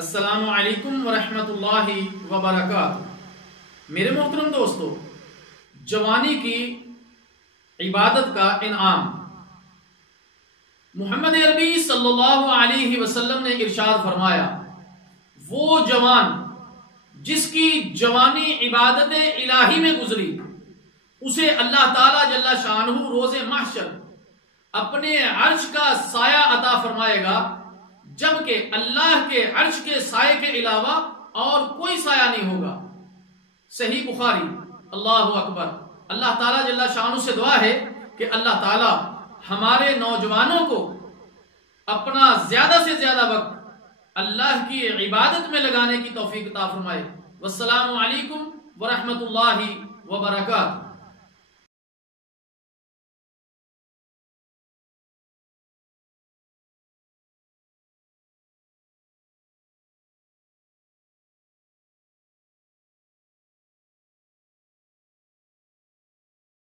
السلام علیکم ورحمۃ اللہ وبرکاتہ۔ میرے محترم دوستو، جوانی کی عبادت کا انعام محمد عربی صلی اللہ علیہ وسلم نے ارشاد فرمایا، وہ جوان جس کی جوانی عبادت الہی میں گزری اسے اللہ تعالی جل شانہ روز محشر اپنے عرش کا سایہ عطا فرمائے گا، جبکہ اللہ کے عرش کے سائے کے علاوہ اور کوئی سایہ نہیں ہوگا۔ صحیح بخاری۔ اللہ اکبر۔ اللہ تعالیٰ جل شانہ سے دعا ہے کہ اللہ تعالیٰ ہمارے نوجوانوں کو اپنا زیادہ سے زیادہ وقت اللہ کی عبادت میں لگانے کی توفیق عطا فرمائے۔ والسلام علیکم ورحمۃ اللہ وبرکاتہ۔